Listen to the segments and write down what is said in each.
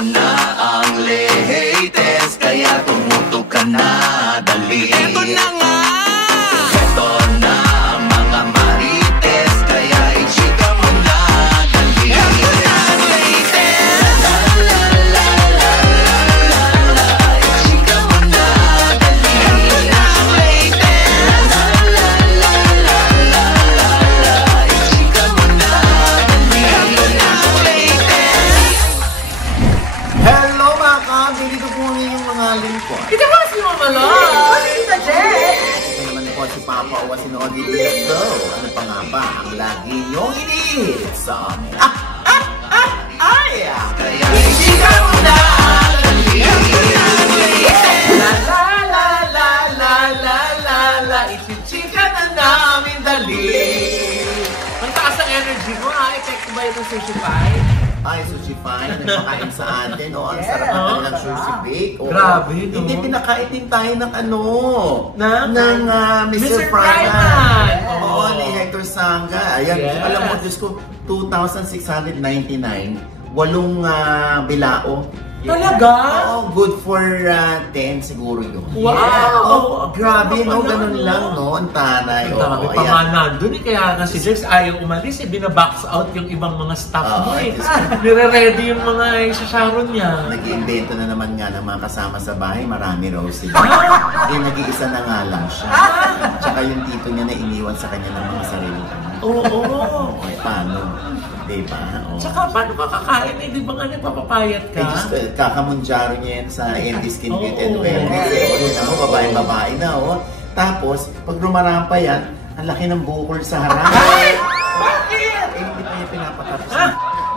na ang latest, kaya tumutok ka na, dali. Eto na nga! Eto na ang mga marites, kaya i-chika mo na, dali. Eto na ang latest! La la la la la la, i-chika mo na, dali. Eto na ang latest! La la la la la la, i-chika mo na, dali. Eto na ang latest! Hello mga kami! Dito po yung mga lingkod. Kita ba si Mama Lo? Kita Jet! Ito naman po si Papa o si Nodi Dito. Ano pa nga ba ang lagi niyong inihit sa amin? Ay! Kaya i-chika mo na, dali. Eto na ang latest! La la la la la la la la, isi-chika na namin dali. Ang taas ang energy mo ha, effect ba yung sushi pie? Ay, sushi fine. Nagpakain sa atin. O, ang sarap na Yeah. ng sushi bake. O, Grabe, no? Hindi, pinakain din tayo ng ano? Ng Mr. Mr. Fryman. Fryman. Oo, Oo. ni Hector Sanga. Ayan, Yes. alam mo, Diyos ko, 2,699. 8 bilao. Talaga? Oo, good for 10 siguro yun. Wow! Oh, grabe, no? Ano Ganun pala, lang, no? Ang tanay. Ang dami pa nga nandun eh, kaya nga si Jex ayaw umalis eh, binabox out yung ibang mga staff mo eh. Diyos ko. Nire-ready yung mga isasaron niya. Nag-iimbento na naman nga ng mga kasama sa bahay, marami raw sila. Eh, nag-iisa na nga lang siya. Tsaka yung tito niya na iniwan sa kanya ng mga sarili kanya. Oo. Okay, paano? Diba? Oh. Tsaka paano ka kakain eh, di ba nga nagpapapayat ka? Eh, just, kakamundyaro niya yan sa MD Skin Beauty and Oo. Wellness. Eh, o, yun ako, babae na, oh. Tapos, pag rumarampa yan, ang laki ng bukol sa harap. Ay! Bakit? Eh, hindi pa niya pinapatapos. Ah!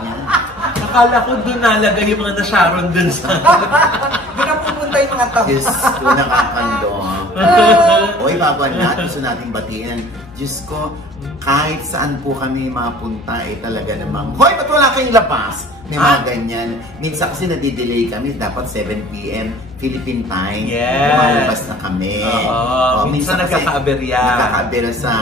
Yan. Akala ko doon nalagay yung mga nasaron dun sa... Doon na pupunta yung mga tao. Diyos ko, nakakando. Oy, bago natin, gusto nating batiin. Diyos ko, kahit saan po kami mapunta, eh talaga namang, hoy, ba't wala kayong labas? May mga ganyan. Minsan kasi nadidelay kami, dapat 7 p.m. Philippine time. Yes. Lumalabas na kami. Oo. Minsan kasi nagkakaaberya. Nagkakaaberya sa,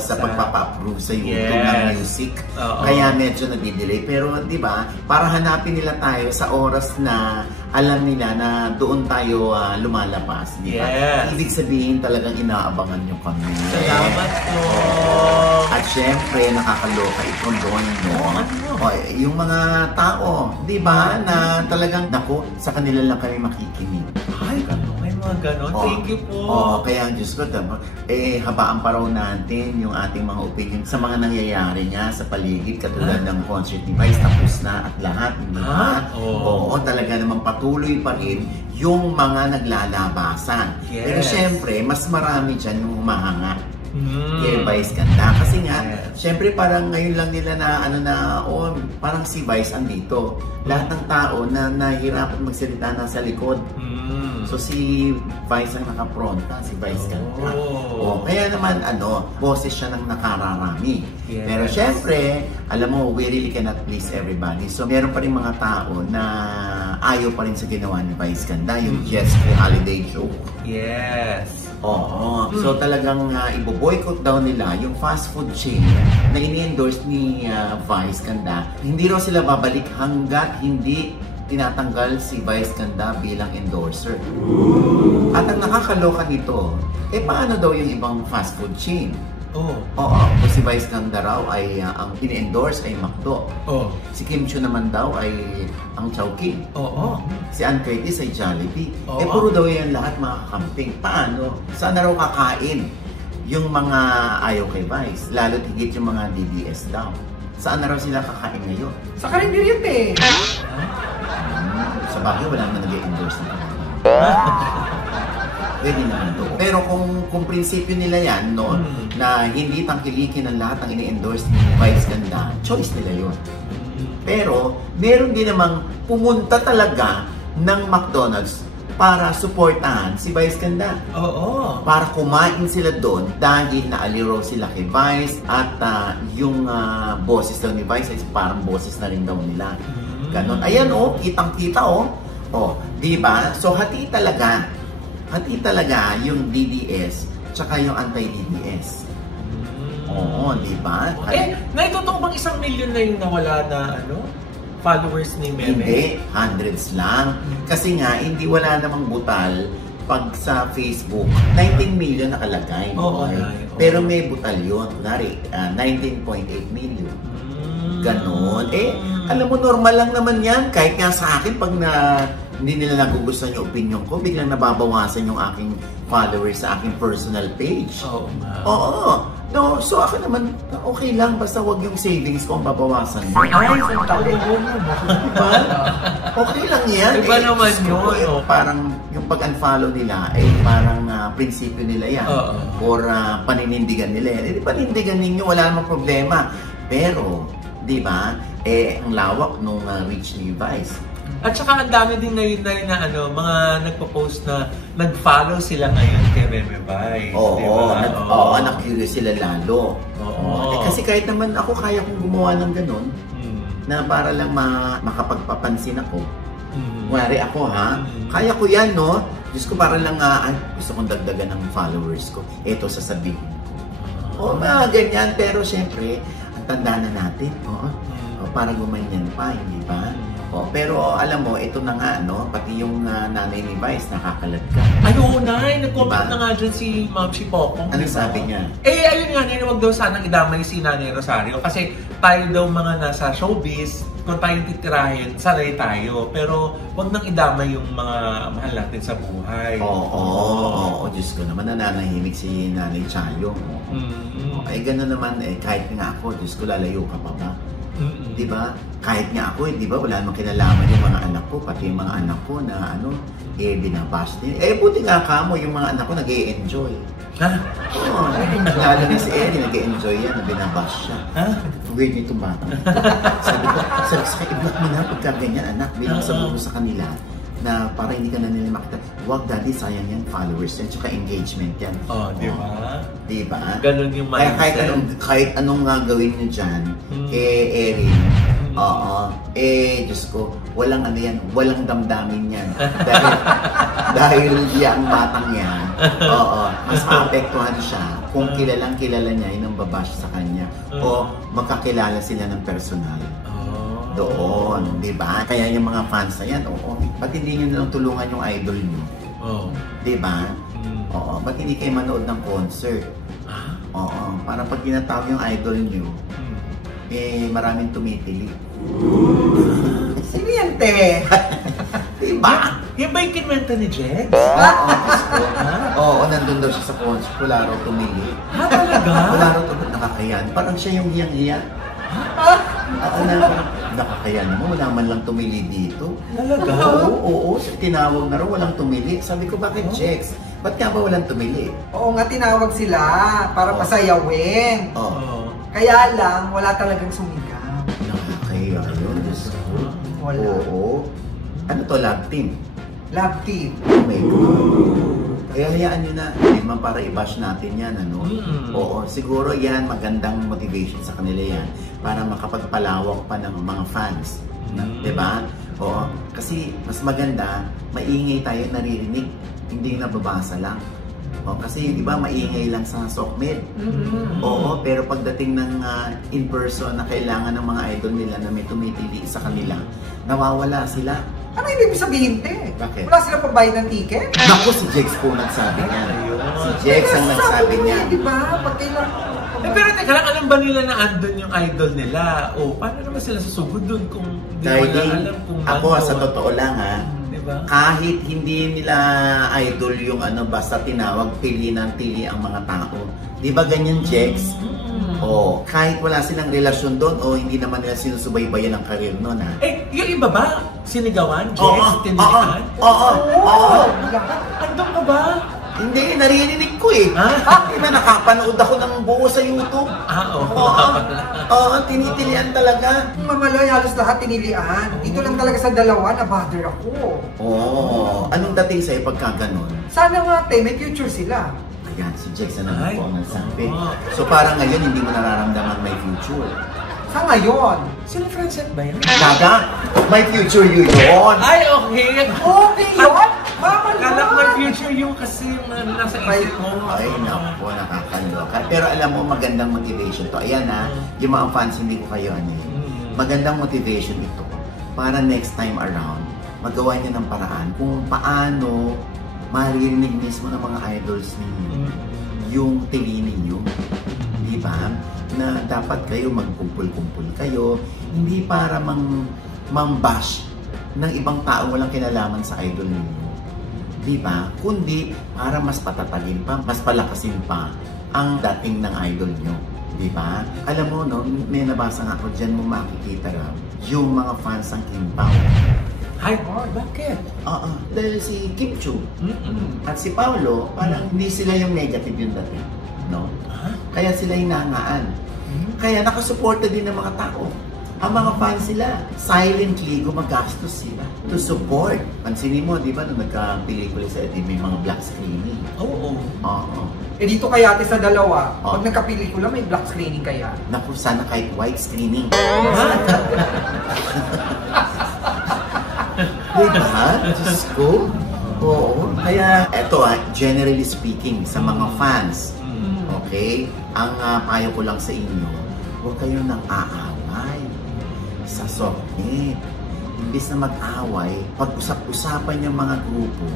sa Sa- pagpapa-approve sa YouTube Yes. ng music. Oo. Kaya medyo nadidelay. Pero, di ba, para hanapin nila tayo sa oras na alam nila na doon tayo lumalabas. Di ba? Yes. Ibig sabihin talagang inaabangan nyo kami. Salamat po. At syempre, nakakaloka ito doon, no? ano? O, yung mga tao, di ba, na talagang, naku, sa kanila lang kami makikinig. Ay, may mga ganon. Oh. Thank you po. Kaya ang Diyos ko, habaan pa raw natin yung ating mga opinion sa mga nangyayari nga sa paligid, katulad ng concert ni Vice, tapos na at lahat, di ba? Oo. Oo, talaga namang patuloy pa rin yung mga naglalabasan. Yes. Pero syempre, mas marami dyan yung humahanga. Mm. Kay Vice ganda. Kasi nga, Yes. syempre parang ngayon lang nila na, parang si Vice andito. Lahat ng tao na nahihirapan magsalita nasa likod. Mm. So si Vice ang nakapronta, si Vice ganda. Oh. Kaya naman, boses siya ng nakararami. Yes. Pero syempre, alam mo, we really cannot please everybody. So meron pa rin mga tao na ayaw pa rin sa ginawa ni Vice ganda, yung Yes Holiday Show. Yes. Oo. So talagang ibo-boycott daw nila yung fast food chain na ini-endorse ni Vice Ganda. Hindi raw sila babalik hanggat hindi tinatanggal si Vice Ganda bilang endorser. At ang nakakaloka nito, paano daw yung ibang fast food chain? Oh. Oo, si Vice Ganda raw ay ang in-endorse ay McDo. Oh. Si Kim Chiu naman daw ay ang Chowking. Oo. Si Ann Curtis ay Jollibee. Oo. Puro daw yan lahat mga camping. Paano? Saan na raw kakain yung mga ayaw kay Vice? Lalo't higit yung mga DDS daw. Saan na raw sila kakain ngayon? Sa Karinderite. Sa bagay, wala na nag-endorse na pwede naman to. Pero kung prinsipyo nila yan noon, na hindi tangkilikin ng lahat ang ini-endorse ni Vice Ganda, choice nila yun. Pero, meron din namang pumunta talaga ng McDonald's para suportahan si Vice Ganda. Oo. Para kumain sila doon dahil naaliw sila kay Vice at yung boses daw ni Vice ay parang boses na rin daw nila. Ganon. Ayan kitang-kita di ba? So hati talaga yung DDS tsaka yung anti-DDS. Oo, di ba? Naitotoo bang 1 million na yung nawala na ano? followers ni Meme? Hindi, hundreds lang. Kasi nga, hindi wala namang butal pag sa Facebook, 19 million nakalagay. Oo, okay? oo. Pero may butal yun. Kunwari, 19.8 million. Ganon. Alam mo, normal lang naman yan. Kahit nga sa akin, pag hindi nila nagugustuhan yung opinion ko, biglang nababawasan yung aking followers sa aking personal page. Oo nga. Oo. No, so ako naman, okay lang. Basta wag yung savings ko ang babawasan mo. Ay, isang taon yun. Diba? Okay lang yan. Iba naman Diyos ko, yun. Parang yung pag-unfollow nila, parang prinsipyo nila yan. Or paninindigan nila yan. Hindi panindigan ninyo, wala namang problema. Pero, di ba, ang lawak nung reach ni Vice. At saka ang dami din ngayon na mga nagpo-post na nag-follow sila ngayon kay Meme Vice. Oo, diba? na-curious sila lalo. Oo. Kasi kahit naman ako, kaya kong gumawa ng ganun, na para lang makapagpapansin ako. Kunwari ako, kaya ko yan, no? Diyos ko, para lang, gusto kong dagdagan ng followers ko. Ito, sasabihin ko. Mga ganyan, pero syempre, ang tanda na natin, para gumanyan pa, hindi ba? Pero alam mo, ito na nga, pati yung nanay ni Vice, nakakalat ka. Ay, oo, Nay. Nag-comment Diba? na nga dyan si Ma'am Pokong. Ano sabi niya? Ayun nga, Nay, huwag daw sanang idamay si Nanay Rosario. Kasi tayo daw mga nasa showbiz, kung tayong titirahin, sanay tayo. Pero huwag nang idamay yung mga mahal natin sa buhay. Oo, Diyos ko naman, nananahimik si Nanay Chayo. Gano'n naman, kahit nga ako, Diyos ko, lalayo ka pa ba? Di ba? Kahit nga ako, di ba, wala namang kinalaman yung mga anak ko, pati yung mga anak ko na binabash din. Buti nga ka mo, yung mga anak ko nag-e-enjoy. Ha? Oo, lalo na si Eddie, nag-e-enjoy yan, na binabash siya. Ha? Weird nitong bata. sabi ko sa i-block mo na pagka ganyan, anak, bilang sabi ko sa kanila, na para hindi ka na nila makita, wag daddy, sayang yan, followers yan, tsaka engagement yan. Di ba? Di ba? Ganun yung mindset. Kahit anong gawin nyo dyan, Erin, Diyos ko, walang walang damdamin yan. dahil ang batang yan, mas maapektuhan siya kung kilalang kilala niya yung babash sa kanya, o magkakilala sila ng personal. Doon, di ba? Kaya yung mga fans na yan, ba't hindi nyo nalang tulungan yung idol nyo? Di ba? Ba't hindi kayo manood ng concert? Para pag tinatawag yung idol nyo, maraming tumitili. Sino yan, te? Diba? Yan ba yung kinwenta ni Jex? Nandun daw siya sa concert. Wala raw tumili. Talaga? Wala raw tumili. Nakakayan. Parang siya yung hiyang-hiya. Nakakayan mo. Wala man lang tumili dito. Talaga? Oo. Tinawag na raw. Walang tumili. Sabi ko, bakit Jex? Ba't nga ba walang tumili? Oo nga, tinawag sila para masayawin. Kaya lang, wala talagang sumigaw. Nakakaya yun. Wala. Oo. Ano to, love team? Love team. Oh my God. Kaya hayaan nyo na, hindi man para i-bash natin yan, Oo, siguro yan, magandang motivation sa kanila yan para makapagpalawak pa ng mga fans. Diba? Oo, kasi mas maganda, maingay tayo naririnig, hindi nababasa lang. Kasi di ba maingay lang sa SOCMED. Oo, pero pagdating ng in person na kailangan ng mga idol nila na may tumitili sa kanila, nawawala sila. Ano ibig sabihin, te? Bakit? Wala sila pambayad ng ticket? Naku, si Jex po nagsabi niya. Si Jex ang nagsabi niya. Di ba? Pag kailangan... pero teka lang, alam ba nila na andun yung idol nila? Paano naman sila susugod dun kung di mo na alam kung ako, sa totoo lang diba? Kahit hindi nila idol yung basta tinawag, pili ng pili ang mga tao. Di ba ganyan, Jex? Kahit wala silang relasyon doon o hindi naman nila sinusubaybayan ang karir noon, yung iba ba? Sinigawan? Jex? Tinilikan? Oo. Andun ka ba? Hindi, naririnig ko Diba, nakapanood ako ng buo sa YouTube. Tinitilian talaga. Mamaloy, halos lahat tinilian. Dito lang talaga sa dalawa, na-bother ako. Anong dating sa'yo pagka ganon? Sana nga, te, may future sila. Ayan, si Jackson naman po ang nagsabi. So parang ngayon, hindi mo nararamdaman may future. Sa ngayon. Sino Francet ba yan? Gaga, may future you yun. Ay, okay. Okay yun? Mama Kalak may future yung kasi nasa isip mo. Ay, naku, nakakaloka. Pero alam mo, magandang motivation to. Ayan yung mga fans, hindi ko kayo magandang motivation ito. para next time around, magawa niya ng paraan kung paano maririnig mismo ng mga idols ninyo yung tili ninyo. Di ba? Na dapat kayo magkumpul-kumpul kayo, hindi para mang-bash ng ibang tao walang kinalaman sa idol ninyo. Di ba? Kundi para mas patatagin pa, mas palakasin pa ang dating ng idol nyo. Di ba? Alam mo, no, may nabasa nga ako, dyan mo makikita raw yung mga fans ng Kim Pao. Ay, bakit? Dahil si Kim Chu at si Paolo, parang hindi sila yung negative yung dating. No? Kaya sila hinangaan. Kaya nakasuporta din ng mga tao. Ang mga fans sila, silently gumagastos sila to support. Pansinin mo, di ba, nung nagka-pelikula sa edin, may mga black screening. Oo. Eh dito kaya ate sa dalawa, pag nagka-pelikula may black screening kaya? Naku, sana kahit white screening. Diba? Diyos ko. Oo. Kaya, eto generally speaking, sa mga fans, okay, ang payo ko lang sa inyo, huwag kayo nang aaway sa Softnet. Imbis na mag-away, pag-usap-usapan yung mga grupo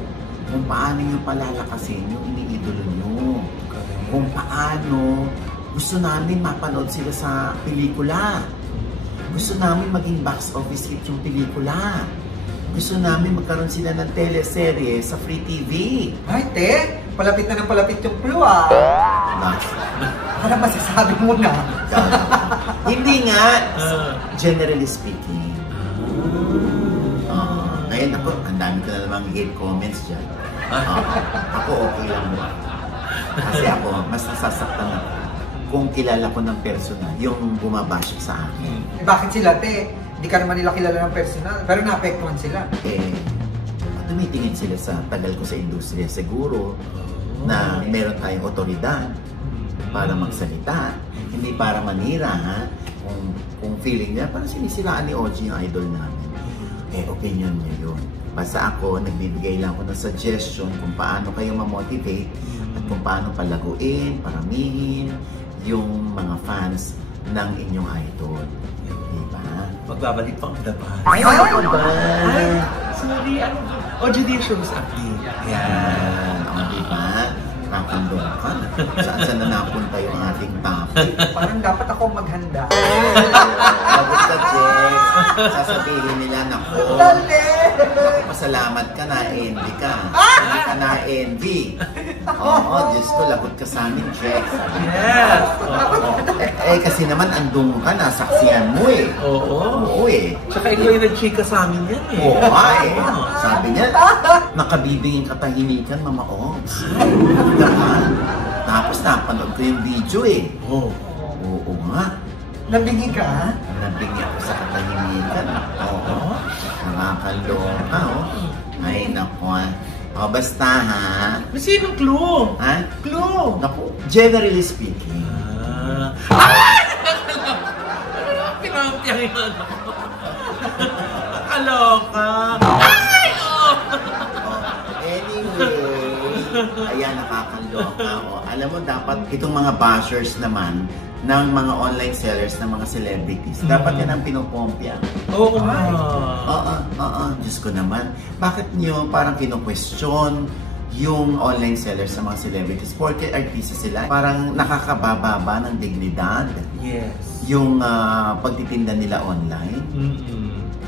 kung paano nyo palalakasin yung iniidolo nyo. Kung paano gusto namin mapanood sila sa pelikula. Gusto namin maging box office hit yung pelikula. Gusto namin magkaroon sila ng teleserye sa Free TV. Ay, te! Palapit na ng palapit yung clue, Ano masasabi mo na? Hindi nga, generally speaking. Ngayon ako, ang dami ko na namang hate comments dyan. Ako okay lang mo. Kasi ako, mas nasasaktan ako kung kilala ko ng personal, yung bumabash sa akin. Eh, bakit sila, te? Hindi ka naman nila kilala ng personal, pero naapektuhan sila. Tumitingin sila sa tagal ko sa industriya. Siguro na meron tayong otoridad para magsalita, hindi para manira, ha? Kung feeling niya, parang sinisiraan ni OG yung idol namin. Opinion niya yun. Basta ako, nagbibigay lang ako ng suggestion kung paano kayo ma-motivate at kung paano palaguin, paramihin yung mga fans ng inyong idol. Diba? Magbabalik pang dapat. Ay, ano ba? Sorry, shows update. Yan. Diba? Nakakandong ka. Saan na napunta yung ating topic? Parang dapat ako maghanda. Lagot ka, Jex. Sasabihin nila, naku. Pasalamat ka na, envy ka. Hindi ka na envy. Oo, Diyos ko, lagot ka sa amin, Jex. Yes. Kasi naman, andung ka, nasaksiyan mo eh. Oo eh. Tsaka ikaw yung nag-chika sa amin yan eh. Oo Sabi niya, nakabibinging katahimikan, Mama Ogs. Tapos napanood ko yung video eh. Oo nga. Nabingi ka? Nabingi ako sa katahimikan. Oo. Nakakaloka, Ay, naku. Basta ha. Sinong clue? Ha? Clue. Naku, generally speaking. Ay! Pinampiyang yun. Nakaloka. Ay! Anyway, ayan, nakakaloka. Alam mo, dapat itong mga bashers naman ng mga online sellers ng mga celebrities, dapat yan ang pinopompya. Oo nga. Diyos ko naman. Bakit nyo parang kino-question yung online sellers sa mga celebrities? Porque artista sila, parang nakakabababa ng dignidad. Yes. Yung pagtitinda nila online.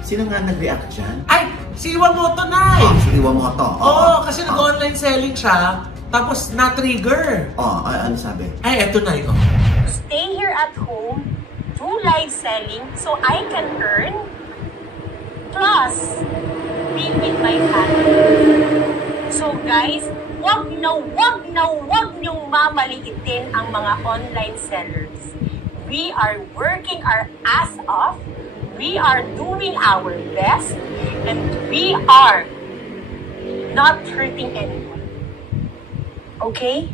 Sino nga nag-react dyan? Ay! Si Iwamoto na eh! Si Iwamoto. Kasi nag-online selling siya, tapos na-trigger. Ano sabi? Ay, eto na yun. Stay here at home, do live selling so I can earn, plus be with my family. So guys, wag niyong mamaliitin ang mga online sellers. We are working our ass off, we are doing our best, and we are not hurting anyone. Okay?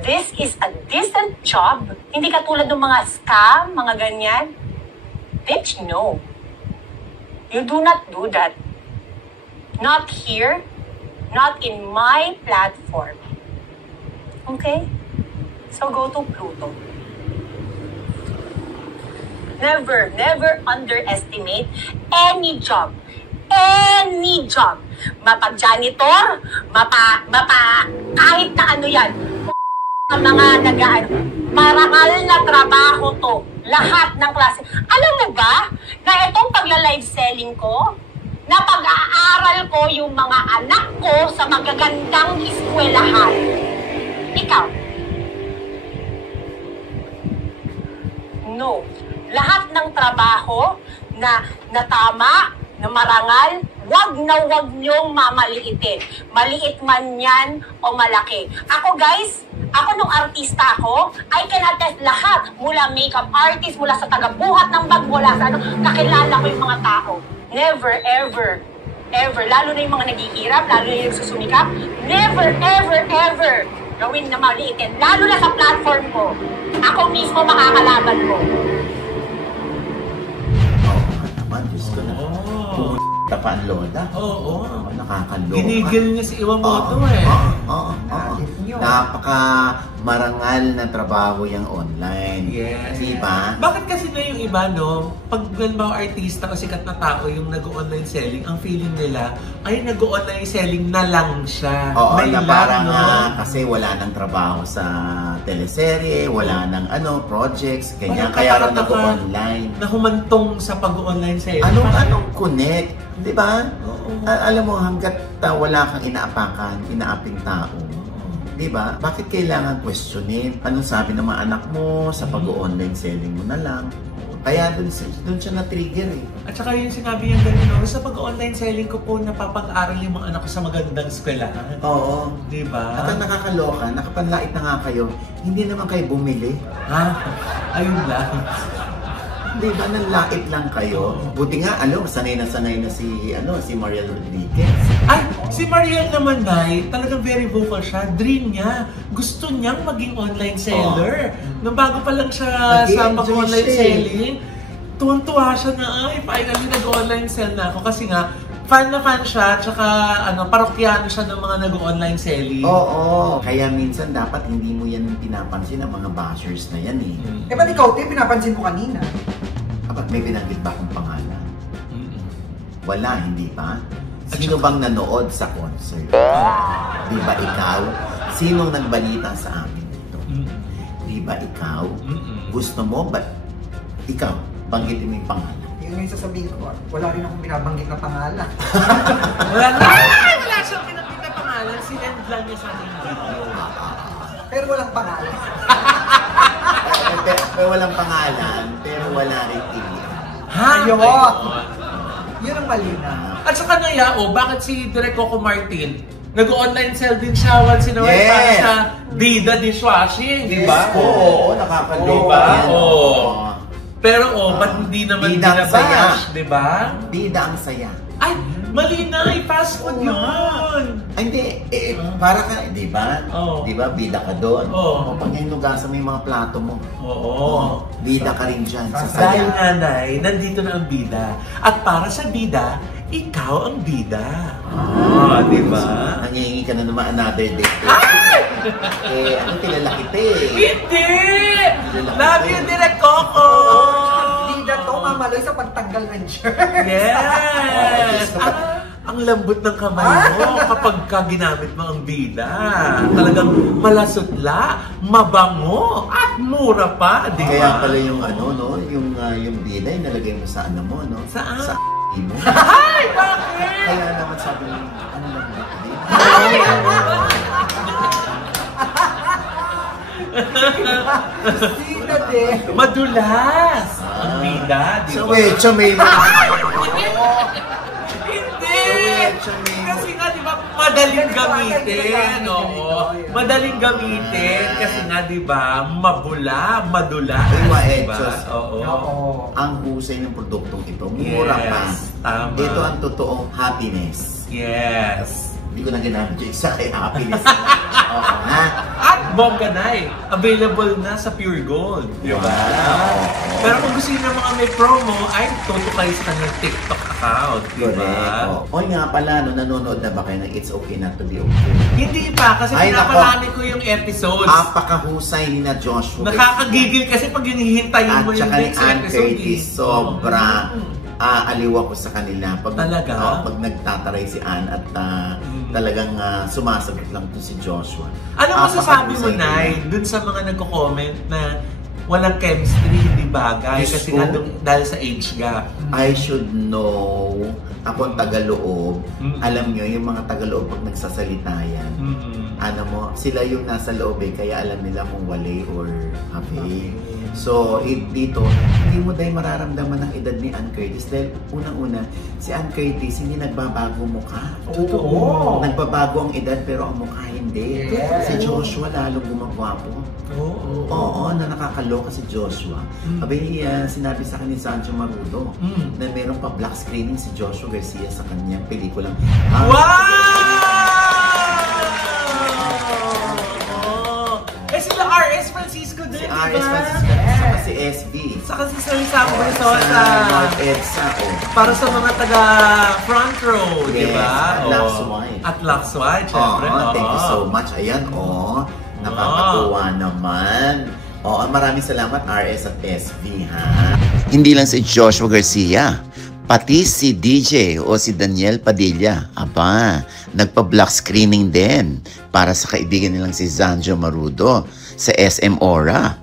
This is a decent job. Hindi katulad ng mga scam, mga ganyan. Bitch, no. You do not do that. Not here. Not in my platform. Okay? So go to Pluto. never underestimate any job. Any job. Mapa-janitor, kahit na ano yan. Ang mga nagaan, marangal na trabaho to. Lahat ng klase. Alam mo ba, na itong pagla-live selling ko, na pag-aaral ko yung mga anak ko sa magagandang eskwelahan. Ikaw? No. Lahat ng trabaho na tama, na marangal, wag niyong mamaliitin. Maliit man yan o malaki. Ako guys, ako nung artista ako, I can attest lahat. Mula makeup artist, mula sa tagabuhat ng bag, mula sa ano, nakilala ko yung mga tao. Never, ever, lalo na yung mga naghihirap, lalo na yung nagsusumikap, never, ever gawin na maliitin. Lalo na sa platform ko. Ako mismo makakalaban mo. Naman, Diyos ko na. Pa ang lola. Oo. Nakakaloka. Ginigil niya si Iwamoto eh. Oo. Napaka marangal na trabaho yung online. Yes. Diba? Bakit kasi na yung iba, no? Pag halimbawa artista o sikat na tao yung nag-online selling, ang feeling nila ay nag-online selling na lang siya. Oo, may na lang, parang no? kasi wala nang trabaho sa teleserye, wala nang projects, Parang kaya raw kataka- nag-online. Na humantong sa pag-online selling. Anong connect? Di ba? Oo. Alam mo, hanggat wala kang inaapakan, inaaping tao, di ba? Bakit kailangan questionin? Anong sabi ng mga anak mo sa pag-online selling mo na lang? Kaya dun siya na-trigger eh. At saka yung sinabi yung gano'n, sa pag-online selling ko po, napapag-aral yung mga anak ko sa magandang eskwelahan. Oo. Di ba? At ang nakakaloka, nakapanlait na nga kayo, hindi naman kayo bumili. Ha? Ayun lang. Di ba, nanlait lang kayo? Buti nga, sanay na si Mariel Rodriguez. Ay, si Mariel naman, Nay, talagang very vocal siya. Dream niya. Gusto niyang maging online seller. Nung bago pa lang siya sa Nag-i-enjoy pag-online siya eh. selling, tuwan-tuwa siya na, finally nag-online sell na ako. Kasi nga, fan na fan siya, tsaka parokyano siya ng mga nag-online selling. Oo. Kaya minsan dapat hindi mo yan pinapansin ang mga bashers na yan eh. Eh, ba't ikaw, Te, pinapansin mo kanina? Kapag may binanggit ba akong pangalan? Wala, hindi ba? Sino bang nanood sa concert? Di ba ikaw? Sinong nagbalita sa amin ito? Di ba ikaw? Gusto mo ba? Ikaw, banggitin mo yung pangalan. Yun yung sasabihin ko, wala rin akong binabanggit na pangalan. Wala siyang pinakita na pangalan. Sinend lang niya sa akin yung video. Pero walang pangalan. Pero walang pangalan, pero wala rin tingin. Ha? Ayun. Yun ang malina. At saka bakit si Direk Coco Martin, nag-online sell din siya once in a while para sa Bida dishwashing, di ba? Oo, nakakaloka. Diba? yan. Oo. Pero ba't hindi naman Bida ang binabayash, saya. di ba? Bida ang saya. Ay, mali na, fast food yun. Ay, hindi. Para ka, di ba? Oo. Di ba? Bida ka doon. Oo. O pag hinugasan mo yung mga plato mo. Oo. Bida ka rin dyan sa Dahil saya. nanay, nandito na ang bida. At para sa bida, ikaw ang bida. Di ba? Nangihingi ka na naman another date. Kilala kita eh. Hindi! Love you, Direk Coco! Bida to, mamaloy sa pagtanggal ng shirt. Yes! Ang lambot ng kamay mo kapag ginamit mo ang bida. Talagang malasutla, mabango, at mura pa, di ba? Kaya pala yung yung bida, yung nalagay mo sa ano mo, no? Saan? Sa mo. Ay, bakit? Kaya naman sabi mo, ano lang ba? Bida din. Madulas! Ang bida, di Sa ba? wecha may Hindi! Kasi nga, di ba, madaling gamitin. Oo. Madaling gamitin. Kasi nga, di ba, mabula, madula. Ay, Di ba? Diyos. Oo. Ang husay ng produktong ito, mura pa. Tama. Ito ang totoong happiness. Yes. Hindi ko na ginamit yung isa kay happiness. Oo, ha? At Bongganay, available na sa Pure Gold. Di ba? Wow. Pero kung gusto niyo ng mga may promo, ay toto kayo sa kanyang TikTok account, di ba? O nga pala, no, nanonood na ba kayo ng It's Okay Not To Be Okay? Hindi pa, kasi pinaparami ko yung episodes. Apakahusay ni na Joshua. Nakakagigil kasi pag hinihintayin mo yung next Ann episode. Curtis, sobra aliw ako sa kanila. Talaga? Pag nagtataray si Ann at talagang sumasagot lang to si Joshua. Ano masasabi mo, Nay, dun sa mga nagko-comment na walang chemistry, hindi bagay, kasi nga dahil sa age gap? I should know. Ako ang Tagaloob. Alam nyo, yung mga Tagaloob pag nagsasalita yan, ano mo, sila yung nasa loob kaya alam nila kung wale or happy. So, dito, hindi mo dahil mararamdaman ang edad ni Ann Curtis dahil unang-una, si Ann Curtis hindi nagbabago mukha. Oo. Nagbabago ang edad pero ang mukha hindi. Yes. Si Joshua lalong gumagwapo. Oo, na nakakaloka si Joshua. Abay, sinabi sa akin ni Sancho Marudo na meron pa black screening si Joshua Garcia sa kanyang pelikulang Sila R.S. Francisco din, si R.S. Francisco, saka si S.B. Saka si Salisamo Rizota. Para sa mga taga front row, di ba? At Lux White. At Lux White, syempre. Thank you so much. Ayan, nakakatuwa naman. Maraming salamat RS at SB, ha? Hindi lang si Joshua Garcia, pati si DJ o si Daniel Padilla, nagpa-block screening din para sa kaibigan nilang si Zanjo Marudo sa SM Aura.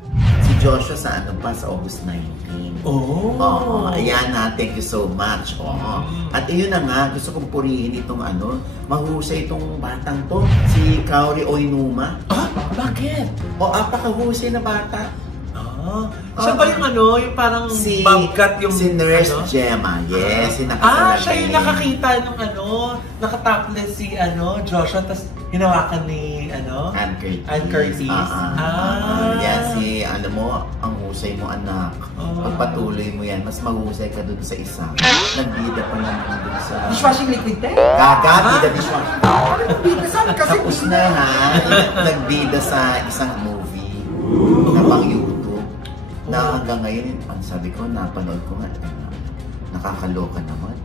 Si Joshua sa sa August 19. Ayan na, thank you so much. At iyon na nga, gusto kong purihin itong mahusay itong batang to, si Kaori Oinuma. Bakit? Apakahusay na bata. Siya ba yung yung parang bangkat yung... Si Nurse Gemma, yes. Siya yung nakakita ng nakatopless si Joshua, tapos hinawakan ni Ann Curtis. Yan si, ang husay mo anak. Pagpatuloy mo yan, mas mahusay ka dun sa isa. Nagbida pa naman dun sa... Dishwashing liquid din? Bida dishwashing. Saan kasi? Tapos na nagbida sa isang movie na pang YouTube. Na hanggang ngayon, sabi ko, napanood ko nga, nakakaloka naman.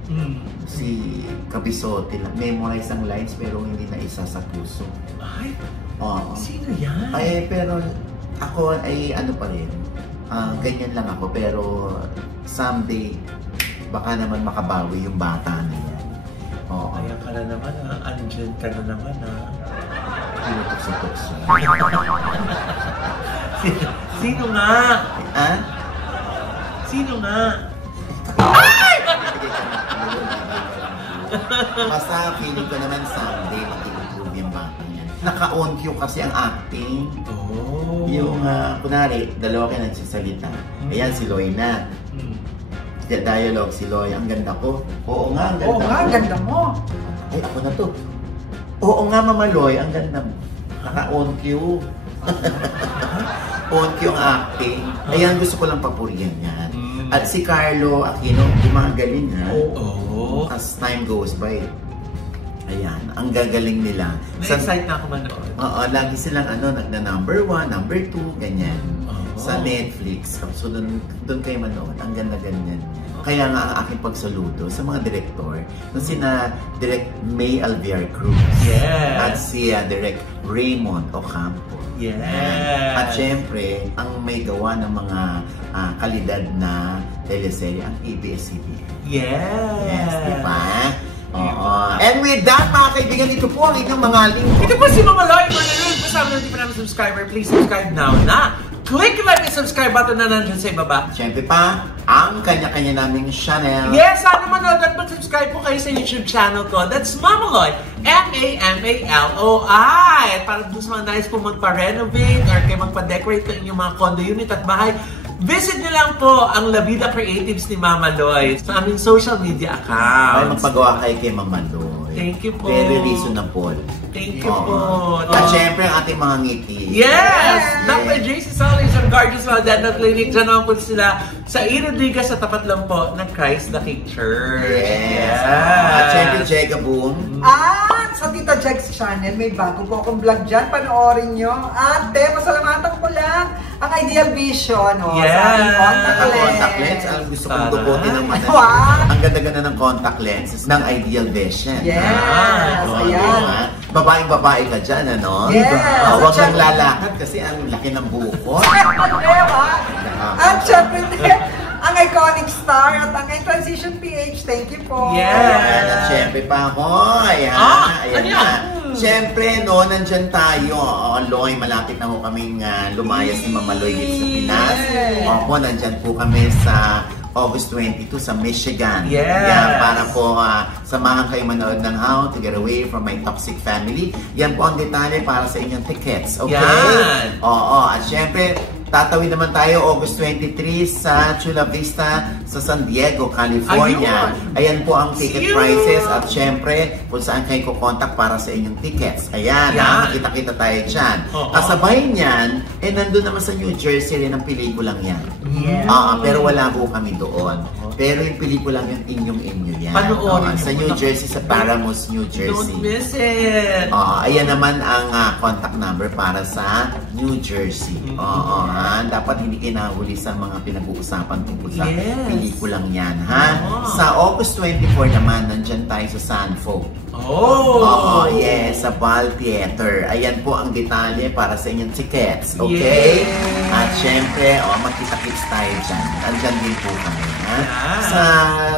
Si Kabisote, memorize ang lines pero hindi na isa sa puso. Ay? Sino yan? Pero ako ay pa rin, ganyan lang ako, pero someday, baka naman makabawi yung bata na yan. Kaya ka na naman, andyan ka na naman, Pinutok-sutok siya. Sino nga? Sino nga? Basta feeling ko naman someday mag-improve yung bata niya. Naka-on cue kasi ang acting. Yung, kunwari, dalawa kayo nagsisalita. Ayan, si Loy na. Dialogue si Loy, ang ganda ko. Oo nga, ang ganda mo. Ay, ako na to. Oo nga, Mama Loy, ang ganda mo. Naka-on cue. On cue ang acting. Ayan, gusto ko lang papurihan yan. At si Carlo Aquino, gumagaling ha. As time goes by. Ayan, ang gagaling nila. Na-excite na ako manood. Lagi silang nagna-number 1, number 2, ganyan. Sa Netflix. So doon kayo manood. Ang ganda-ganyan. Kaya nga ang aking pagsaludo sa mga direktor na sina Direk May Alviar Cruz. Yes. At si Direk Raymond Ocampo. Yes. At syempre, ang may gawa ng mga kalidad na teleserye ang ABS-CBN. Yes. Di ba? And with that, mga kaibigan, ito po ang inyong mga link. Ito po si Mama Loy. Kasama na hindi pa namin subscriber. Please subscribe now na. Click like and subscribe button na nandyan sa ibaba. Siyempre pa, ang kanya-kanya naming channel. Yes, sana manood at mag-subscribe po kayo sa YouTube channel ko. That's Mama Loy. M-A-M-A-L-O-I. Para doon sa mga nais po magpa-renovate or kayo magpa-decorate ng inyong mga condo unit at bahay, visit nyo lang po ang La Vida Creatives ni Mama Loy sa aming social media account. Ay, magpagawa kayo kay Mama Loy. Thank you po. Very reasonable. Thank you po. At syempre, ang ating mga ngiti. Yes! Dr. JC Solis and Guardians of Dental Clinic. Diyan naman po sila sa E. Rodriguez sa tapat lang po ng Christ the King Church. Yes. At syempre, Jega Boom. Sa Tita Jegs Channel, may bago po akong vlog dyan. Panoorin nyo. Ate, masalamatan ko lang ang Ideal Vision. Yes! Sa ating Contact lens. Ang gusto kong dubutin naman. Wow! Ang ganda-ganda ng contact lenses ng Ideal Vision. Yes! Ayan. Babaeng-babae ka dyan, ano? Yes! Huwag kang lalakad kasi ang laki ng buko. At syempre, ang iconic star at ang transition PH. Thank you po. Yes! At syempre pa ako. Ayan. Ayan na. Syempre, no, nandyan tayo. Loy, malapit na ho kaming lumayas ni Mama Loy dito sa Pinas. Opo, nandyan po kami sa August 22 sa Michigan. Yes! Yan, para po samahan kayo manood ng How to Get Away from My Toxic Family. Yan po ang detalye para sa inyong tickets. Okay? Yan! Oo, at syempre, tatawid naman tayo August 23 sa Chula Vista sa San Diego, California. Ayan po ang ticket prices at syempre kung saan kayo kukontak para sa inyong tickets. Ayan, makita-kita tayo dyan. Kasabay niyan, nandun naman sa New Jersey rin ang pelikulang yan. Pero wala po kami doon. Pero yung pelikulang yung inyong-inyo yan. Sa New Jersey, sa Paramus, New Jersey. Don't miss it! Ayan naman ang contact number para sa New Jersey. Dapat hindi kinahuli sa mga pinag-uusapan tungkol sa pelikulang yan, ha? Sa August 24 naman, nandyan tayo sa Sanfo. Yes, sa Bal Theater. Ayan po ang detalye para sa inyong tickets, okay? At syempre, magkita-kits tayo dyan. Andyan din po kami, ha? Sa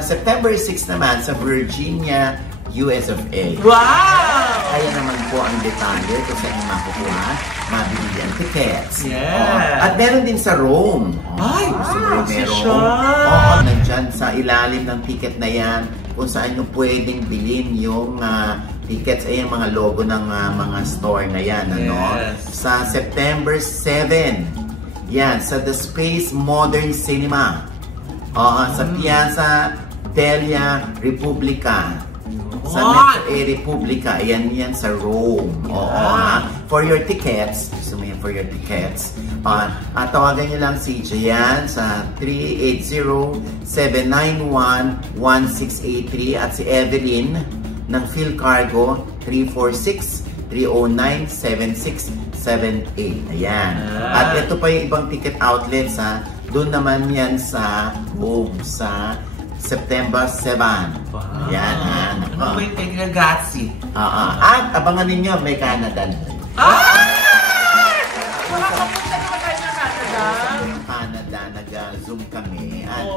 September 6 naman, sa Virginia, US of A. Wow! Ayan naman po ang detalye kung saan yung makukuha, mabili ang tickets. At meron din sa Rome. Ay! Meron. Nandyan sa ilalim ng ticket na yan, kung saan yung pwedeng bilhin yung tickets, ay yung mga logo ng mga store na yan. Sa September 7, yan, sa The Space Modern Cinema. Sa Piazza Delia Repubblica. Sa Metro A Repubblica, ayan yan sa Rome. For your tickets, gusto mo yan for your tickets, tawagan nyo lang si Jayan sa 380-791-1683 at si Evelyn ng Phil Cargo 346-309-7678. Ayan. At ito pa yung ibang ticket outlets, ha. Doon naman yan sa Rome, sa September 7. Yan, ha. May Gatsi. At abangan ninyo, may Canada. Makakapunta naman tayo ng Canada. Nag-zoom kami at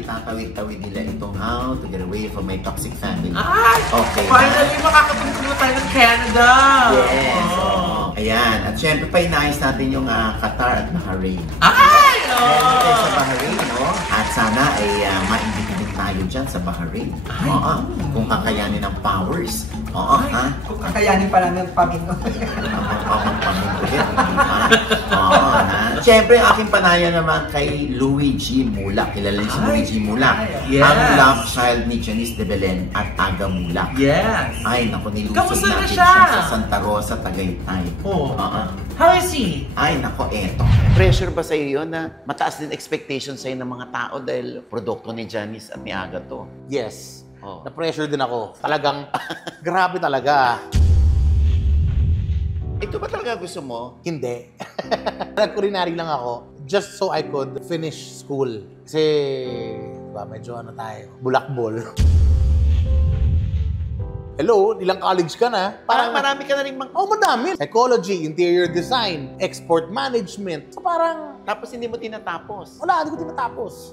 itatawid-tawid nila itong How to Get Away from My Toxic Family. Okay. Finally, makakapunta na tayo ng Canada. Yes. Ayan. At syempre pa inayos natin yung Qatar at Bahrain. Meron tayo sa Bahrain, no? At sana ay mainditin tayo dyan sa Bahrain. Kung kakayanin ng powers. Kung kakayanin pa namin ang pamingo. Siyempre, aking panaya naman kay Louie G. Mulak. Kilala niyo si Louie G. Mulak. Ang love child ni Janice de Belen at Aga Mulak. Ay, naku, nilusog natin siya sa Santa Rosa, Tagaytay. How is he? Ay, naku, eto. Pressure ba sa iyo na mataas din expectation sa'yo ng mga tao dahil produkto ni Janice at ni Aga to? Yes. Na-pressure din ako. Talagang, grabe talaga. Ito ba talaga gusto mo? Hindi. Nag-culinary lang ako just so I could finish school. Kasi, diba, medyo ano tayo, bulakbol. Hello, ilang college ka na? Parang marami ka na rin madami. Psychology, interior design, export management. So parang... Tapos hindi mo tinatapos? Wala, hindi ko tinatapos.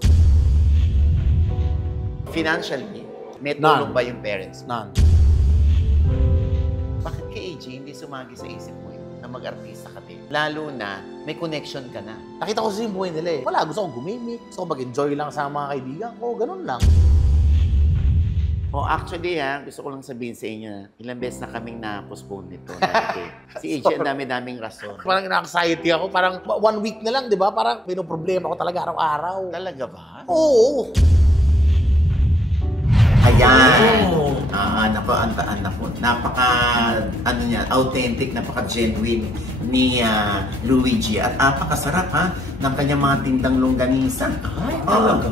Financially, may tulong ba yung parents? None. Bakit kay AJ hindi sumagi sa isip mo yun na mag-artista ka din? Lalo na, may connection ka na. Nakita ko sa yung buhay nila eh. Wala, gusto kong gumimik. Gusto kong mag-enjoy lang sa mga kaibigan ko. Ganun lang. Actually gusto ko lang sabihin sa inyo na ilang beses na kaming na-postpone nito. Si AJ, ang dami-daming rason. Parang na-anxiety ako. Parang 1 week na lang, di ba? Parang pinoproblema ko talaga araw-araw. Talaga ba? Oo. Ayan. Authentic, napaka-genuine ni Luigi. At napakasarap ng kanyang mga tindang longganisa. Ay, talaga?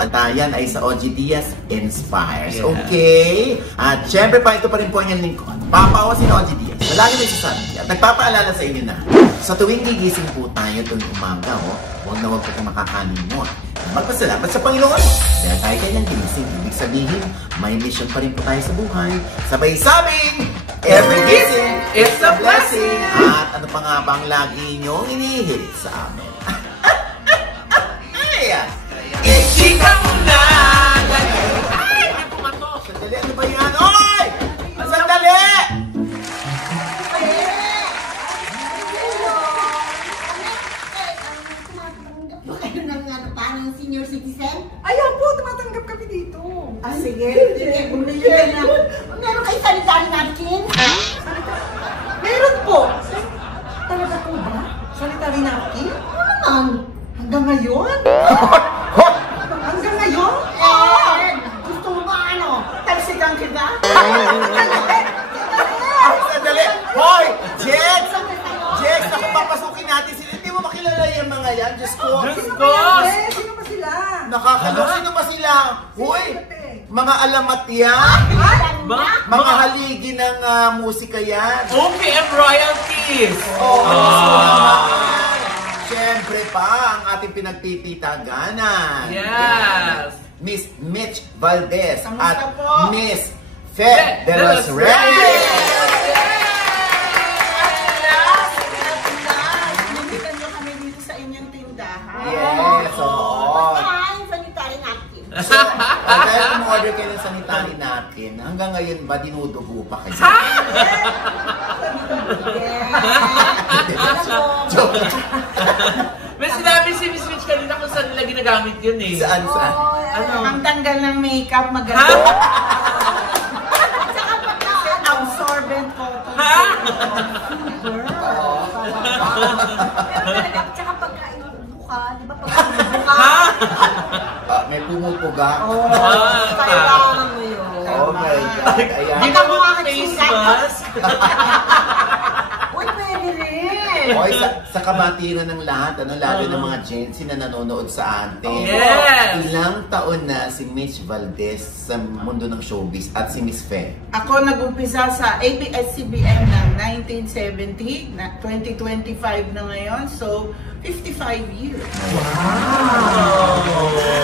At yan ay sa OG Diaz Inspires. Okay? At syempre pa, ito pa rin po ang lingkod. Papa ko si Ogie Diaz. Palagi nagsasabi at nagpapaalala sa inyo na sa tuwing gigising po tayo tuwing umaga, huwag na huwag po kang makakalimot. Magpasalamat sa Panginoon dahil tayo kanyang ginising. Ibig sabihin, may mission pa rin po tayo sa buhay. Sabay sabing, every gising is a blessing! At ano pa nga bang lagi niyong inihirit sa amin? Ayan! Ichika mo na! Ay! May pumato! Sandali, ano ba yan? Oy! Sandali! Parang senior citizen? Ayaw po, tumatanggap kami dito. Ah, sige. Meron kayo sanitary napkin? Meron po. Talaga po ba? Sanitary napkin? Ano naman? Hanggang ngayon? Hanggang ngayon? Gusto mo ba ano? Talsikan kita? Sandali! Hoy! Jex! Jex! Naku, papasukin natin sila. Hindi mo makilala yung mga yan. Diyos ko! Sino ba yan? Sino ba sila? Nakakalok. Sino ba sila? Hoy! Mga alamat yan. Mga haligi ng musika yan. OPM royalties! Siyempre pa, ang ating pinagtititaganan. Yes! Miss Mitch Valdez Kamusta at po? Miss Fe de los Reyes. Nandito nyo kami dito sa inyong tindahan. Yes, oo. Ay, sanitary napkin. Dahil umorder kayo ng sanitary napkin, hanggang ngayon ba dinudugo pa kayo? Joke. May sinabi si Miss Mitch kanina kung saan nila ginagamit yun eh. Saan? Ano? Ang tanggal ng makeup, maganda. Absorbent cotton. Tsaka pagka inuubo ka, di ba? Pagka inuubo ka, May pumupuga. kailangan mo yun. Oh my God. Ayan. Di ba mga face mask? Uy, pwede rin. Oy, sa kabatiran ng lahat, lalo ng mga Gen Z na nanonood sa atin. Yes! Ilang taon na si Mitch Valdez sa mundo ng showbiz at si Miss Fe? Ako nag-umpisa sa ABS-CBN ng 1970, na 2025 na ngayon, so 55 years.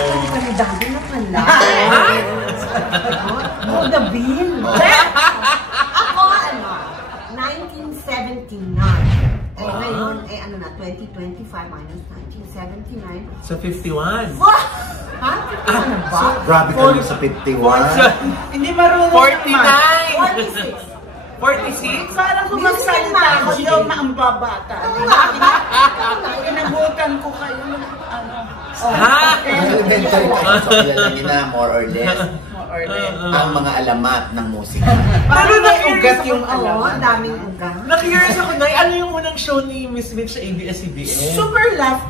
Hindi ka na dami na pala. Oh, the bill. Ako, 1979. Ngayon, ano na, 2025 minus 1979. Sa 51. Ha? Ano ba? Grabe kayo sa 51. Hindi marunong 49! 46. 46? Parang kung magsalita ako, daw na ang babata. Inabutan ko kayo ng ano. Elementary kayo sa kilala nila, more or less, Or less. ang mga alamat ng musika. Parang may ugat yung Oo, alam. ang daming ugat. Na-curious ako na, ano yung unang show ni Miss Mitch sa ABS-CBN? Super Laugh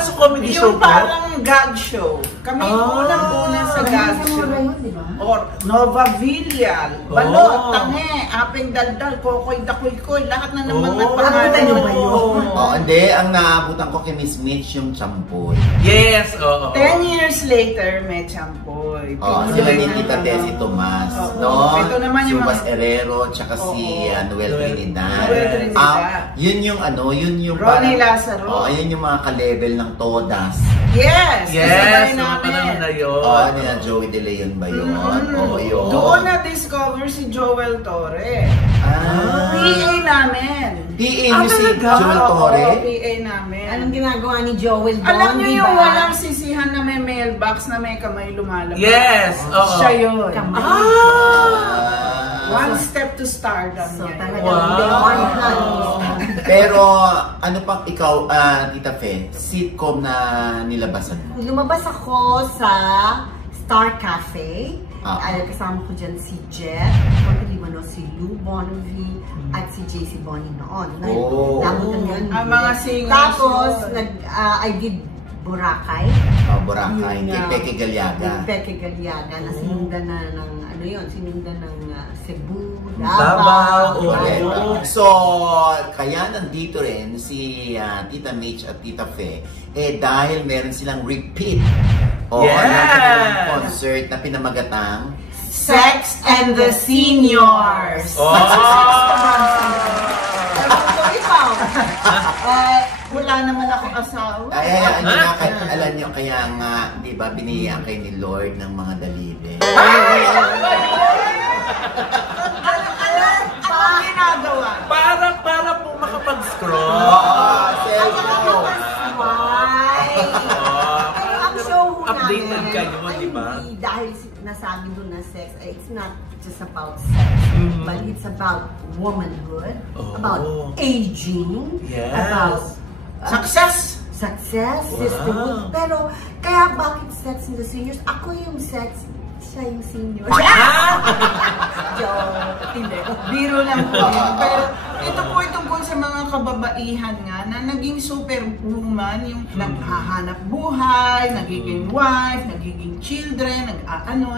So comedy show yung po? parang gag show. Kami unang-una sa gag show. Or Nova Villa, Balot, Tange, Apeng Daldal, Kokoy Dakoy-Koy, lahat na naman nagpangalan. Naabutan niyo ba yun? Hindi. Ang naabutan ko kay Miss Mitch yung champoy. Yes, oo. 10 years later, may champoy. Sila ni Tita Tessie Tomas, Oo. no? Ito naman yung Subas mga- Herrero, tsaka si Noel Trinidad. Noel Trinidad. Yun yung yun yung Ronnie Lazaro. Yun yung mga ka-level ng Todas. Yes! Yes, kasabay yung panahon na yun. Nila Joey De Leon ba yun? Yun. Doon na-discover si Joel Torre. PA namin. PA niyo si talaga? Joel Torre? Oo, PA namin. Anong ginagawa ni Joel doon, Alam niyo di yung ba? walang sisihan na may mailbox na may kamay lumalabas? Yes, oo. Siya yun. Kamay. One step to stardom So, yan. talagang Wow. beyond honey. Pero ano pang ikaw, Tita Fe, sitcom na nilabasan mo? Lumabas ako sa Star Cafe. Ah. Kasama ko dyan si Jeff, pagkaliwan si Lou Bonavie, at si JC Bonnie noon. Oh. Nabutan yun. Ang mga singers Tapos, yun. I did Boracay. Boracay, Yun kay nga. Peke Galiaga. Peke Galiaga na sinundan na ng sinundan ng Cebu, Davao, Davao. Correct. So, kaya nandito rin si Tita Mitch at Tita Fe, dahil meron silang repeat Yes! ng kanilang concert na pinamagatang Sex and the Seniors. Oh! Ikaw, wala naman ako asawa. Alam nyo, kaya nga, di ba, biniyaan kayo ni Lord ng mga daliri. Anong ginagawa? Para po makapag-scroll. Ang show Updated kayo, di ba? Dahil nasabi doon na sex, it's not just about sex, but it's about womanhood, about aging, Yes. about Success! success, sisterhood. Pero, kaya bakit Sex in the Seniors? Ako yung sex, siya yung senior. Joke. Hindi. Biro lang po yun. Pero ito po ay tungkol sa mga kababaihan nga na naging superwoman, yung naghahanap buhay, nagiging wife, nagiging children,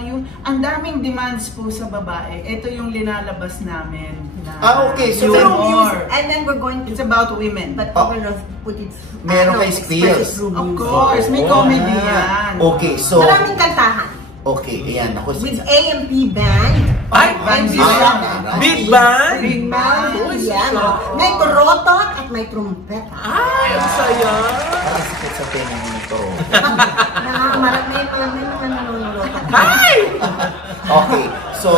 yung ang daming demands po sa babae. Ito yung linalabas namin. Okay. So, humor. And then we're going to... It's about women. But we're going to put it... Meron kayo skills. Of course, may comedy yan. Okay, so... Maraming kantahan. Okay, ayan. Ako, With A&P Band. Ay! Big Bang! Big Bang. Yan. May turotot at may trumpeta. Ay! Ang saya! sakit sa tenga nito. May mga nanonood. Ay! Okay, so...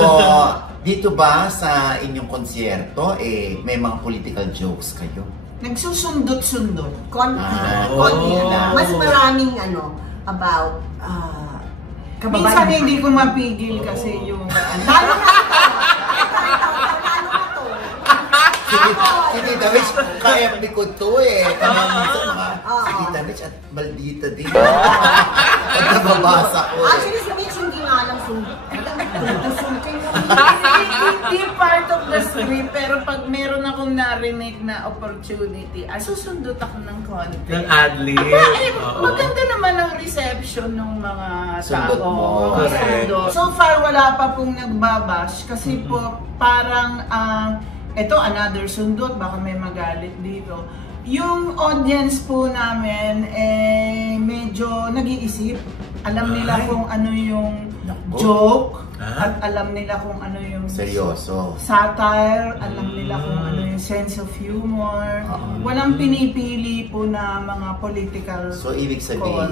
Dito ba sa inyong konsyerto, may mga political jokes kayo? Nagsusundot-sundot. Konti. Konti lang. Mas maraming about Minsan hindi ko mapigil kasi yung... Lalo na to. Si Tita Rich, ka-FB ko to Kamang minsan mga si Tita Rich at maldita din. Pag nababasa ko Actually, si Rich hindi nga alam Hindi part of the script, pero pag meron akong narinig na opportunity, susundot ako ng konti. Ng ad-lib. Maganda naman ang reception ng mga Sundot tao. mo. Correct. So far, wala pa pong nagbabash kasi po parang, ito another sundot, baka may magalit dito. Yung audience po namin, medyo nag-iisip. Alam nila kung ano yung joke, at alam nila kung ano yung seryoso. Satire, alam nila kung ano yung sense of humor. Walang pinipili po na mga political So, ibig sabihin,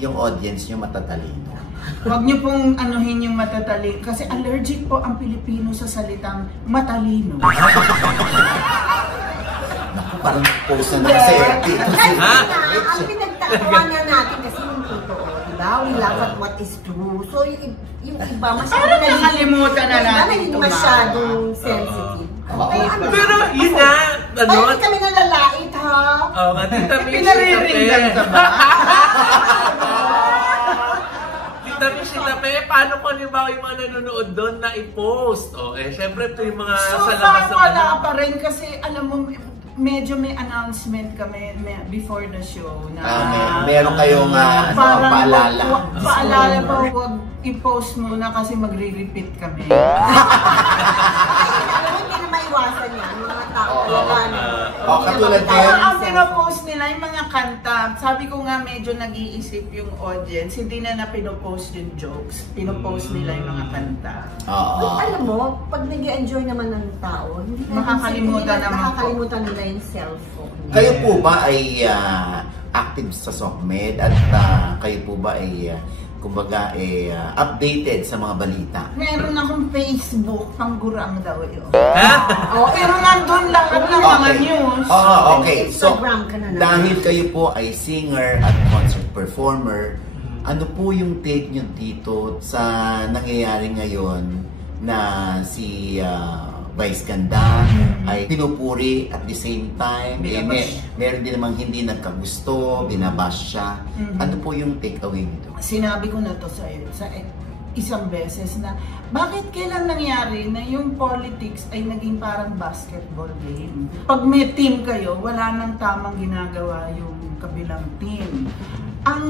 yung audience nyo matatalino. Huwag niyo pong anuhin yung matatalino kasi allergic po ang Pilipino sa salitang matalino. Parang post na kasi dito si ang pinagtatawanan natin kasi yung totoo, diba? We laugh at what is true. So, yung iba, Parang nakalimutan na natin hindi masyadong sensitive. Pero yun na, Hindi kami nalalait, ha? Oo nga, Tita Rich. Pinariringgan ka ba? Tita Rich, Tita Pe, paano kung halimbawa yung mga nanonood doon na i-post? Siyempre ito yung mga So sa far, labas wala pa rin kasi alam mo, medyo may announcement kami before the show na meron kayong paalala. Paalala pa, huwag i-post muna kasi magre-repeat kami. Hindi na maiwasan yan, mga tao. Katulad Pero ngayon. ang pinopost nila yung mga kanta, sabi ko nga medyo nag-iisip yung audience, hindi na pinopost yung jokes, pinopost nila yung mga kanta. Alam mo, pag nag-enjoy naman ng tao, hindi na nakakalimutan nila yung cellphone. Kayo po ba ay active sa SOCMED at kayo po ba ay kumbaga updated sa mga balita? Meron akong Facebook, panggurang daw yun. Ha? Pero nandun lahat ng mga news. Okay. So, Instagram ka na naman. dahil kayo po ay singer at concert performer, ano po yung take nyo dito sa nangyayari ngayon na si Vice Ganda ay pinupuri at the same time, meron din namang hindi nagkagusto, binabash siya. Ano po yung take away nito? Sinabi ko na to sa isang beses na bakit kailan nangyari na yung politics ay naging parang basketball game? Pag may team kayo, wala nang tamang ginagawa yung kabilang team. Ang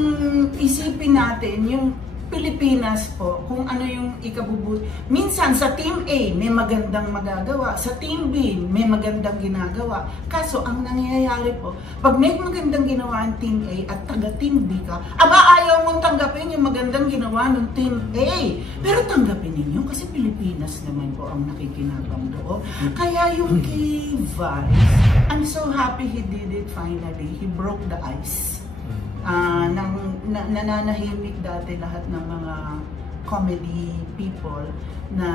isipin natin, yung Pilipinas po, kung ano yung ikabubuti. Minsan sa Team A may magandang magagawa, sa Team B may magandang ginagawa. Kaso ang nangyayari po, pag may magandang ginawa ang Team A at taga Team B ka, ayaw mong tanggapin yung magandang ginawa ng Team A. Pero tanggapin ninyo kasi Pilipinas naman po ang nakikinabang doon. Kaya yung kay Vice, I'm so happy he did it finally. He broke the ice. Nananahimik dati lahat ng mga comedy people na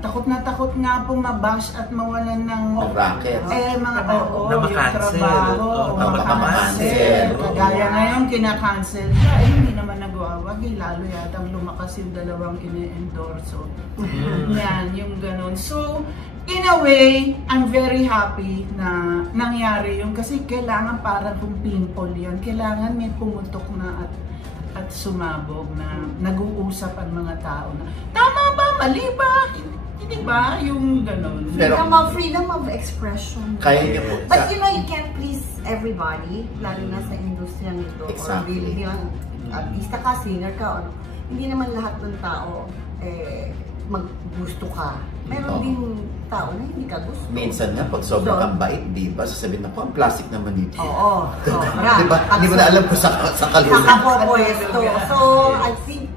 takot nga po mabash at mawalan ng racket. Mga na ma-cancel. trabaho, maka-cancel. Kagaya ngayon kina-cancel siya, hindi naman nagwawagi, lalo yatang lumakas yung dalawang ini-endorso. Yan, yung ganun. So, in a way, I'm very happy na nangyari yun kasi kailangan parang kung pimple yan, kailangan may pumutok na at sumabog na nag-uusap ang mga tao na tama ba, mali ba, hindi ba, yung gano'n. Pero, freedom of expression. Kaya niyo po. But you know, you can't please everybody, lalo na sa industriya nito. Exactly. Or bilang artista ka, singer ka, or hindi naman lahat ng tao maggusto ka. Meron din tao na hindi ka gusto. Minsan nga, pag sobrang kang bait, di ba? Sasabihin ako, ang plastic naman ito. Oo. Di ba? Hindi mo na alam kung sa kaluluwa. Nakapopwesto. So, I think,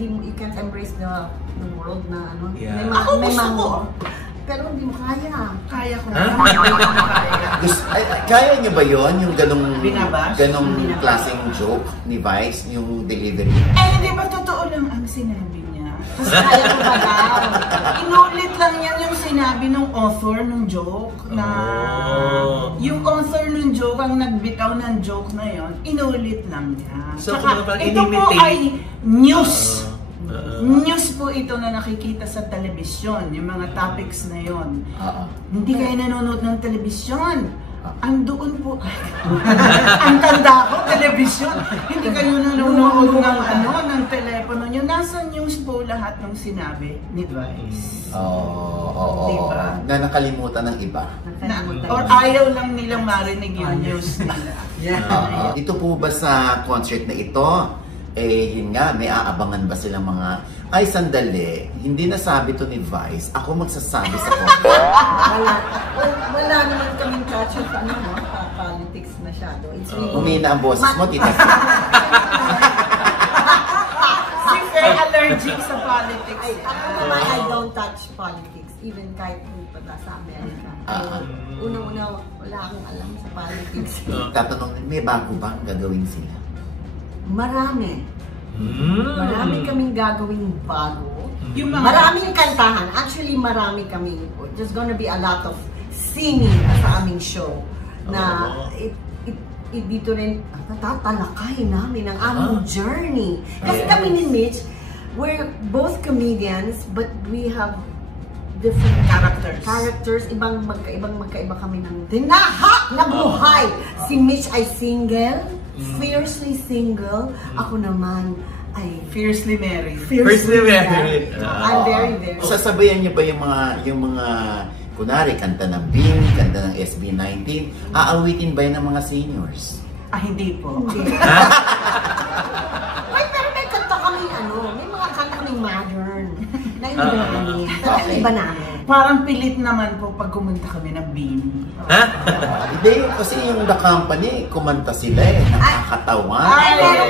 you can't embrace the world na ano. Yeah. May mga pero hindi mo kaya. Kaya ko. Kaya niyo ba yon yung ganong Binabash? klaseng joke ni Vice, yung delivery? Hindi ba totoo lang ang sinabi niya? Kasi kaya ko ba daw? Inulit lang yan yung sinabi ng author ng joke na yung author ng joke ang nagbitaw ng joke na yon, inulit lang niya. So, Saka, ito po ay news. News po ito na nakikita sa telebisyon, yung mga topics na yon. Hindi kayo nanonood ng telebisyon. Andoon po, ang tanda ko, telebisyon. Hindi kayo nanonood ng telepono nyo. Nasa news po lahat ng sinabi ni Vice. Diba? Na nakalimutan ng iba. Or ayaw lang nilang marinig yung news nila. Dito po ba sa concert na ito, yun nga, may aabangan ba silang mga, ay sandali, hindi nasabi to ni Vice, ako magsasabi sa concert. Wala naman kaming touch of politics masyado. It's really... Umina ang boses mo, tita. Si Faye allergic sa politics. Ako naman, I don't touch politics, even kahit pupunta sa Amerika. Una-una, wala akong alam sa politics. Tatanong, may bago ba ang gagawin sila? Marami. Marami kaming gagawing bago. Maraming kantahan. Actually, marami kaming. There's gonna be a lot of singing sa aming show. Na dito rin, tatalakay namin ang aming journey. Kasi kami ni Mitch, we're both comedians, but we have different characters. Ibang magkaiba kami ng tinahak na buhay. Si Mitch ay single, fiercely single. Ako naman ay fiercely married. Fiercely married. I'm very, very. Sasabayan niyo ba yung mga kunwari, kanta ng Bing, kanta ng SB19, aawitin ba yun ng mga seniors? Hindi po. Hindi. Pero may kanta kaming may mga kanta kaming modern. Na iba namin. Pero iba namin. Parang pilit naman po pag kumanta kami ng Bean. Hindi, kasi yung The Company, kumanta sila nakakatawa.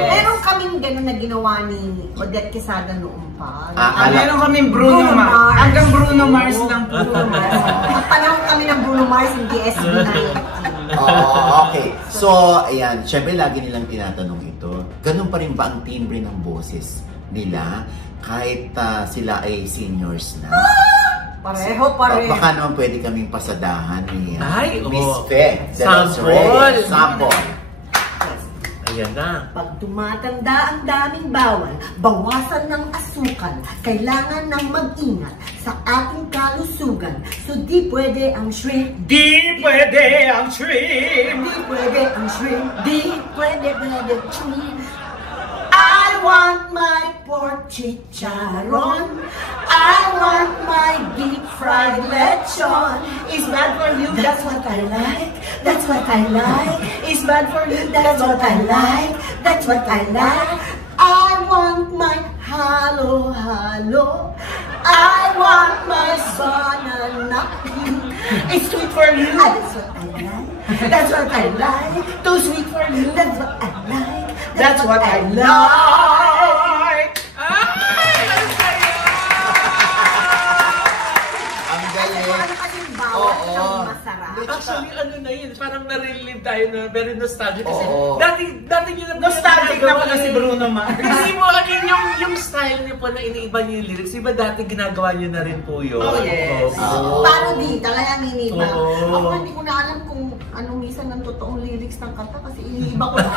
Meron kaming gano'n na ginawa ni Odette Quesada noon pa. Meron kaming Bruno Mars. Hanggang Bruno Mars lang po. Panahon kami ng Bruno Mars, hindi SB19. Okay. So, ayan, syempre lagi nilang tinatanong ito. Ganun pa rin ba ang timbre ng boses nila kahit sila ay seniors na? Pareho. Baka naman pwede kaming pasadahan ni Miss Fe. Sample. Ayan na. Pag tumatanda ang daming bawal, bawasan ng asukal, kailangan ng mag-ingat sa ating kalusugan. So di pwede ang shrimp. Di pwede ang shrimp. Di pwede ang shrimp. Di pwede ang shrimp. I want my pork chicharon. I want my deep fried lechon. It's bad for you, that's what I like. That's what I like. It's bad for you, that's what I like. That's what I like. I want my halo, halo. I want my banana pink. It's sweet for you. That's what I like. That's what I like. Too sweet for you. That's what I like. That's what I like. Ang galing. Ano kasing bawat ng masarap. Actually, ano na yun, parang narelive tayo na very nostalgic kasi Oo. dati nyo na Nostalgic na pala si Bruno Mars. Kasi mo, ano yung style niyo po na iniiba niyo yung lyrics, iba dati ginagawa niyo na rin po yun. Oh, yes. Oo. Parody, talagang iniba. Oo. Ako hindi ko na alam kung anong minsan ng totoong lyrics ng kanta kasi iniiba ko na.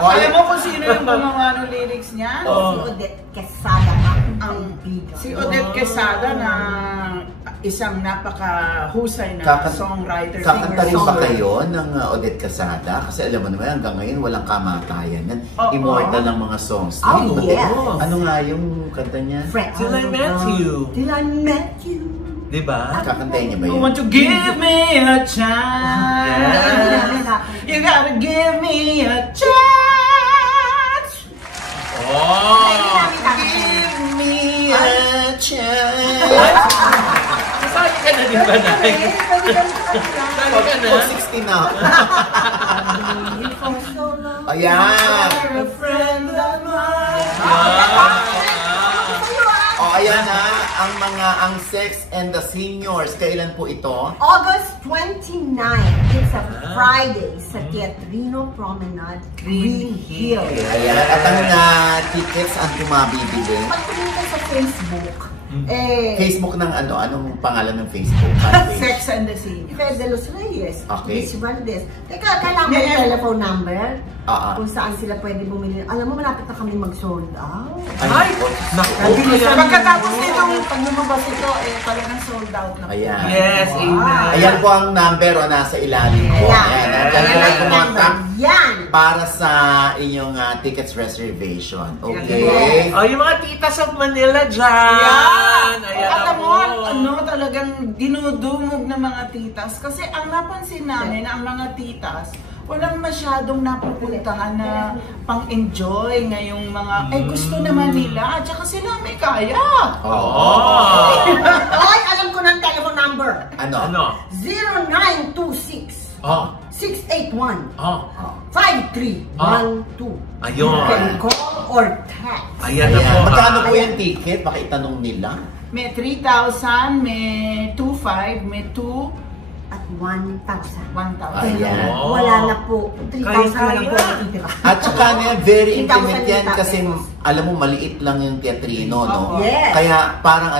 Alam mo kung sino yung gumawa ng lyrics niya? Si Odette Quesada ang biga. Si Odette Quesada na isang napakahusay na songwriter. Kakanta rin ba singer-songwriter. kayo ng Odette Quesada? Kasi alam mo naman, hanggang ngayon walang kamatayan. Yan, Oo. immortal ang mga songs. Oh, niya. yes. Ano nga yung kanta niya? Till I Met You. Till I Met You. Diba? Kakantayin niya ba You yun? want to give me a chance. Yeah. You gotta give me a chance. Oh! Give me a chance. Sasali ka na din ba na? Sasali ka na? 60 na. Ayan. You're a friend of mine. O, ayan na. Ang Sex and the Seniors. Kailan po ito? August 29. It's a Friday sa Teatrino Promenade, Green Hill. Ayan. At ang tickets, ang kumabibili? Pag tumingin sa Facebook, Facebook ng ano? Anong pangalan ng Facebook? Sex and the Senior. Fred de los Reyes, Okay. Miss Valdez. Teka, kailangan may telephone number kung saan sila pwede bumili. Alam mo, malapit na kami mag-sold out. Ay! Naku! Pagkatapos nitong pag lumabas ito, talagang sold out na. Ayan. Yes, amen. Ayan po ang number nasa ilalim ko. Ayan. Ayan. Diyan kayo kumontak Yan! para sa inyong tickets reservation. Okay? Oh, yung mga titas of Manila dyan! Ayan At na po. talagang dinudumog ng mga titas. Kasi ang napansin namin, ang mga titas, walang masyadong napupuntahan na pang-enjoy ngayong mga, gusto naman nila. At saka sila may kaya. Oh! Oy, alam ko ng telephone number. Ano? 0926 Oh! 681 Oh! 5312. Ayun. You can call or text. Ayan na po. Magkano po yung ticket? Baka itanong nila. May 3,000, may 2,500, may 2,000. At 1,000. 1,000. Ayan. Oh. Wala na po. 3,000 na lang po Kaya-kaya. natitira. At saka very 3,000 intimate yan yung kasi tapos. alam mo maliit lang yung teatrino, no? Yes. Kaya parang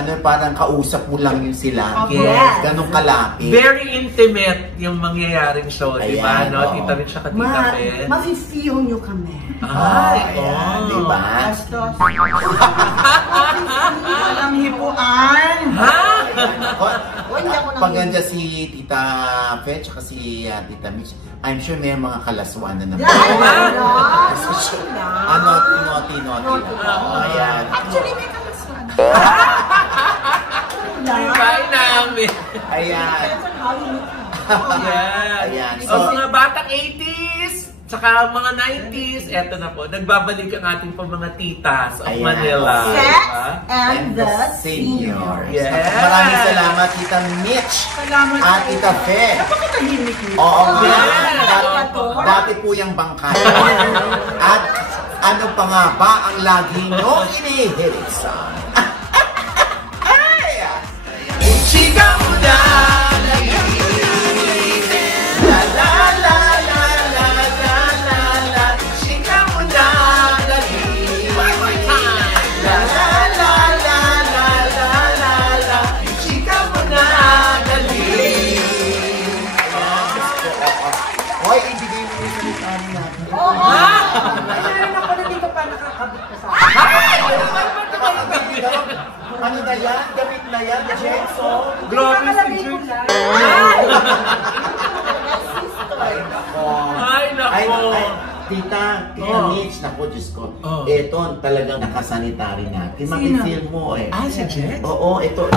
kausap mo lang yun sila. Yes. Ganong kalapit. Very intimate yung mangyayaring show, di ba? Ayan, No? oo. Tita Rich at Tita Pet. Ma-feel nyo kami. Ay, Ayan, oh. di ba? Bastos. Walang hipuan. Ha? Hindi ako nang- Pag nandiyan si Tita Fe, tsaka si Tita Mitch, I'm sure may mga kalaswan na naman. Naughty lang. Ayan. Actually, may kalaswan. Bye namin. Ayan. Ayan. Ayan. So, mga batang 80s, tsaka mga 90s, eto na po, nagbabalik ang ating po mga titas of Ayan. Manila. Sex Diba? and the Seniors. Yes. Maraming salamat, Tita Mitch. Salamat At sa Tita Fe. Napakatahimik nito. Oo nga. Yes. Dati po yung bangkay. At ano pa nga ba ang lagi nyo inihiritsan? Ay! Chika mo na! La la la la la la la la. Chika mo na! Dali. La la la la la la la la. Chika mo na! Dali. Hoy, ibigay mo yung salita natin. Ayun ako na dito pa nakakabit ko sa Ano na yan? Gamit na yan? Jetso? Grabe si Nakalagay ko Jun. lang. Ay, nako. Tita Mitch, naku, Diyos ko. Oh. Ito talagang nakasanitary natin. Mapifeel mo eh. Ah, si Jet? Oo, ito.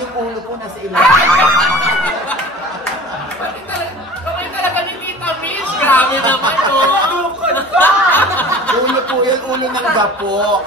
Yung ulo ko nasa ilalim. talaga ni Tita Miss. Grabe naman, oh. Ulo po yan, ulo ng gapo.